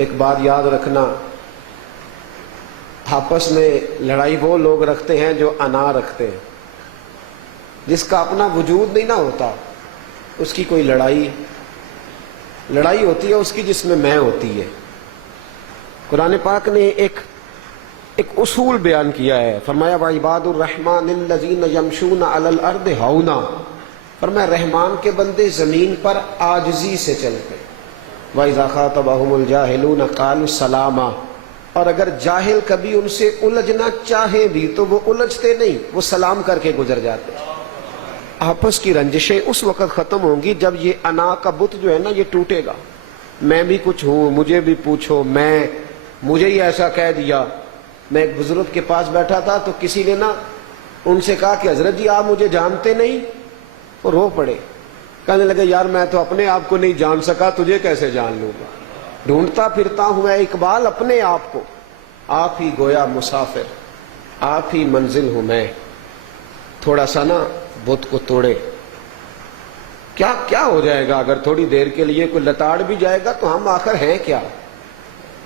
ایک بات یاد رکھنا، آپس میں لڑائی وہ لوگ رکھتے ہیں جو انا رکھتے ہیں، جس کا اپنا وجود نہیں نہ ہوتا اس کی کوئی لڑائی ہوتی ہے اس کی جس میں میں ہوتی ہے۔ قرآن پاک نے ایک اصول بیان کیا ہے، فرمایا وعباد الرحمن الذین یمشون علی الارض ہونا، فرمایا رحمان کے بندے زمین پر عاجزی سے چلتے، وَإِذَا خَاطَبَهُمُ الْجَاهِلُونَ قَالُوا سَلَامًا، اور اگر جاہل کبھی ان سے الجھنا چاہے بھی تو وہ الجھتے نہیں، وہ سلام کر کے گزر جاتے۔ آپس کی رنجشیں اس وقت ختم ہوں گی جب یہ انا کا بت جو ہے نا یہ ٹوٹے گا، میں بھی کچھ ہوں، مجھے بھی پوچھو، مجھے ہی ایسا کہہ دیا۔ میں ایک بزرگ کے پاس بیٹھا تھا تو کسی نے نا ان سے کہا کہ حضرت جی آپ مجھے جانتے نہیں، وہ رو پڑے، کہنے لگے یار میں تو اپنے آپ کو نہیں جان سکا، تجھے کیسے جان لوں گا، ڈھونڈتا پھرتا ہوں میں اقبال اپنے آپ کو، آپ ہی گویا مسافر، آپ ہی منزل ہوں میں، تھوڑا سا نا بت کو توڑے، کیا ہو جائے گا اگر تھوڑی دیر کے لیے کوئی لتاڑ بھی جائے گا تو ہم آخر ہیں کیا؟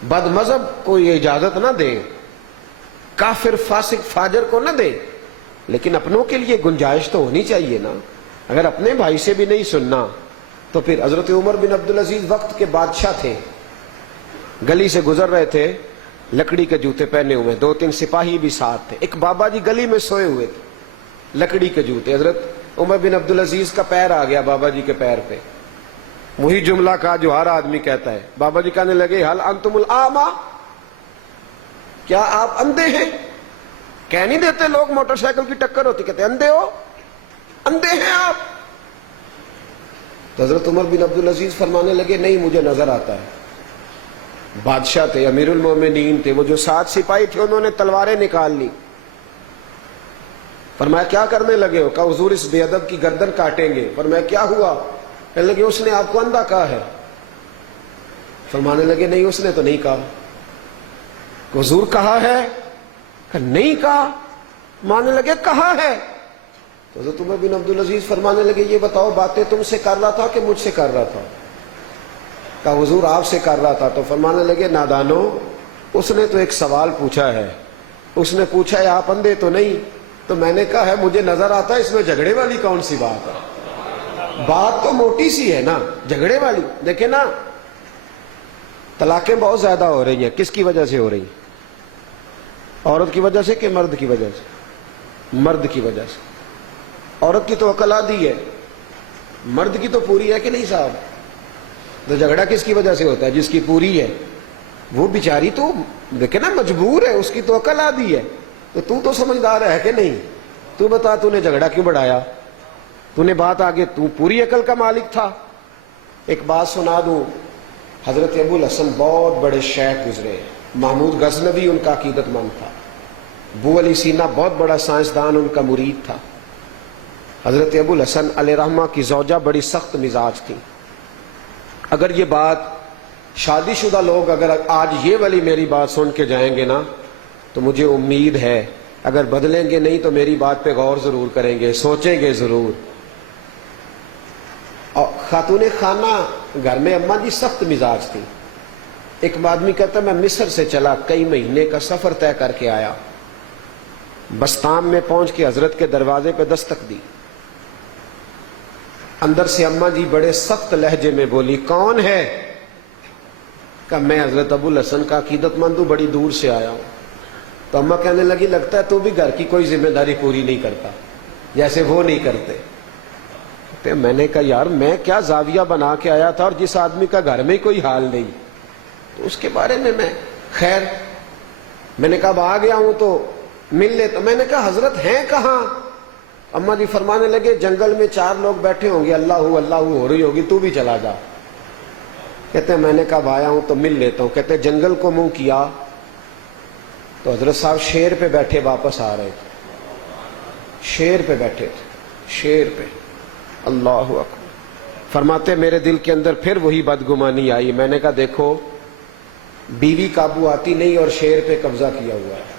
بد مذہب کو یہ اجازت نہ دے، کافر فاسق فاجر کو نہ دے، لیکن اپنوں کے لیے گنجائش تو ہونی چاہیے نا۔ اگر اپنے بھائی سے بھی نہیں سننا تو پھر حضرت عمر بن عبدالعزیز وقت کے بادشاہ تھے، گلی سے گزر رہے تھے، لکڑی کے جوتے پہنے ہوئے، 2-3 سپاہی بھی ساتھ تھے، ایک بابا جی گلی میں سوئے ہوئے تھے، لکڑی کے جوتے، حضرت عمر بن عبدالعزیز کا پیر آ گیا بابا جی کے پیر پہ، وہی جملہ کہا جو ہر آدمی کہتا ہے، بابا جی کہنے لگے حل انتم الاعمى، کیا آپ اندھے ہیں؟ کہہ نہیں دیتے لوگ موٹر سائیکل کی ٹکر ہوتی، کہتے اندھے ہو، اندھے ہیں آپ؟ تو حضرت عمر بن عبدالعزیز فرمانے لگے نہیں مجھے نظر آتا ہے۔ بادشاہ تھے، امیر المومنین تھے، وہ جو 7 سپاہی تھے انہوں نے تلواریں نکال لی، فرمایا کیا کرنے لگے ہو؟ کہا حضور اس بے ادب کی گردن کاٹیں گے۔ فرمایا کیا ہوا؟ کہنے لگے اس نے آپ کو اندھا کہا ہے۔ فرمانے لگے نہیں اس نے تو نہیں کہا۔ حضور کہا ہے؟ کہ نہیں کہا۔ ماننے لگے کہا ہے۔ تو حضرت عمر بن عبدالعزیز فرمانے لگے یہ بتاؤ باتیں تم سے کر رہا تھا کہ مجھ سے کر رہا تھا؟ کہا حضور آپ سے کر رہا تھا۔ تو فرمانے لگے نادانو، اس نے تو ایک سوال پوچھا ہے، اس نے پوچھا ہے آپ اندھے تو نہیں؟ تو میں نے کہا ہے مجھے نظر آتا ہے، اس میں جھگڑے والی کون سی بات ہے؟ بات تو موٹی سی ہے نا، جھگڑے والی؟ دیکھیں نا طلاقیں بہت زیادہ ہو رہی ہیں، کس کی وجہ سے ہو رہی ہیں؟ عورت کی وجہ سے کہ مرد کی وجہ سے؟ مرد کی وجہ سے۔ عورت کی تو عقل آدھی ہے، مرد کی تو پوری ہے کہ نہیں صاحب؟ تو جھگڑا کس کی وجہ سے ہوتا ہے؟ جس کی پوری ہے، وہ بیچاری تو دیکھے نا مجبور ہے، اس کی تو عقل آدھی ہے، تو سمجھدار ہے کہ نہیں؟ تو بتا تو نے جھگڑا کیوں بڑھایا؟ تو نے بات آگے، تو پوری عقل کا مالک تھا۔ ایک بات سنا دوں، حضرت ابو الحسن بہت بڑے شیخ گزرے، محمود غزنوی ان کا عقیدت مند تھا، ابو علی سینا بہت بڑا سائنسدان ان کا مرید تھا، حضرت ابو الحسن علیہ رحمہ کی زوجہ بڑی سخت مزاج تھی۔ اگر یہ بات شادی شدہ لوگ اگر آج یہ والی میری بات سن کے جائیں گے نا تو مجھے امید ہے اگر بدلیں گے نہیں تو میری بات پہ غور ضرور کریں گے، سوچیں گے ضرور۔ اور خاتون خانہ گھر میں اماں جی سخت مزاج تھی۔ ایک آدمی کہتا میں مصر سے چلا، کئی مہینے کا سفر طے کر کے آیا، بستام میں پہنچ کے حضرت کے دروازے پہ دستک دی، اندر سے اماں جی بڑے سخت لہجے میں بولی کون ہے؟ کہ میں حضرت ابو الحسن کا عقیدت مند ہوں، بڑی دور سے آیا ہوں۔ تو اماں کہنے لگی لگتا ہے تو بھی گھر کی کوئی ذمہ داری پوری نہیں کرتا جیسے وہ نہیں کرتے۔ میں نے کہا یار میں کیا زاویہ بنا کے آیا تھا، اور جس آدمی کا گھر میں کوئی حال نہیں تو اس کے بارے میں خیر میں نے کہا اب آ گیا ہوں تو مل لے۔ تو میں نے کہا حضرت ہیں کہاں؟ اماں جی فرمانے لگے جنگل میں 4 لوگ بیٹھے ہوں گے، اللہ ہو رہی ہوگی، تو بھی چلا جا۔ کہتے ہیں میں نے کہا اب آیا ہوں تو مل لیتا ہوں۔ کہتے ہیں جنگل کو منہ کیا تو حضرت صاحب شیر پہ بیٹھے واپس آ رہے تھے، شیر پہ بیٹھے تھے، شیر پہ، اللہ اکبر۔ فرماتے میرے دل کے اندر پھر وہی بدگمانی آئی، میں نے کہا دیکھو بیوی قابو آتی نہیں اور شیر پہ قبضہ کیا ہوا ہے۔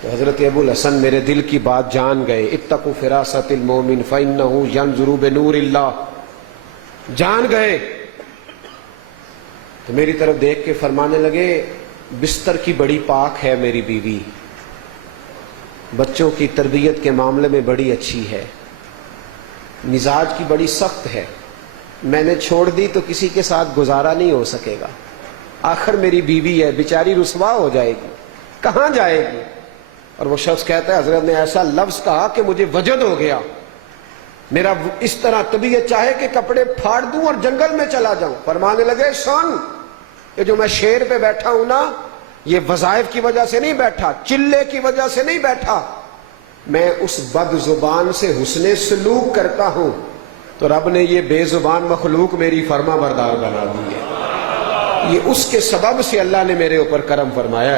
تو حضرت ابو الحسن میرے دل کی بات جان گئے، اتقوا فراست المومن فإنہ ینظر بنور اللہ، جان گئے تو میری طرف دیکھ کے فرمانے لگے بستر کی بڑی پاک ہے میری بیوی، بچوں کی تربیت کے معاملے میں بڑی اچھی ہے، مزاج کی بڑی سخت ہے، میں نے چھوڑ دی تو کسی کے ساتھ گزارا نہیں ہو سکے گا، آخر میری بیوی ہے، بیچاری رسوا ہو جائے گی، کہاں جائے گی؟ اور وہ شخص کہتا ہے حضرت نے ایسا لفظ کہا کہ مجھے وجد ہو گیا، میرا اس طرح طبیعت چاہے کہ کپڑے پھاڑ دوں اور جنگل میں چلا جاؤں۔ فرمانے لگے سن، یہ جو میں شیر پہ بیٹھا ہوں نا، یہ وظائف کی وجہ سے نہیں بیٹھا، چلے کی وجہ سے نہیں بیٹھا، میں اس بد زبان سے حسن سلوک کرتا ہوں تو رب نے یہ بے زبان مخلوق میری فرما بردار بنا دی ہے، یہ اس کے سبب سے اللہ نے میرے اوپر کرم فرمایا ہے۔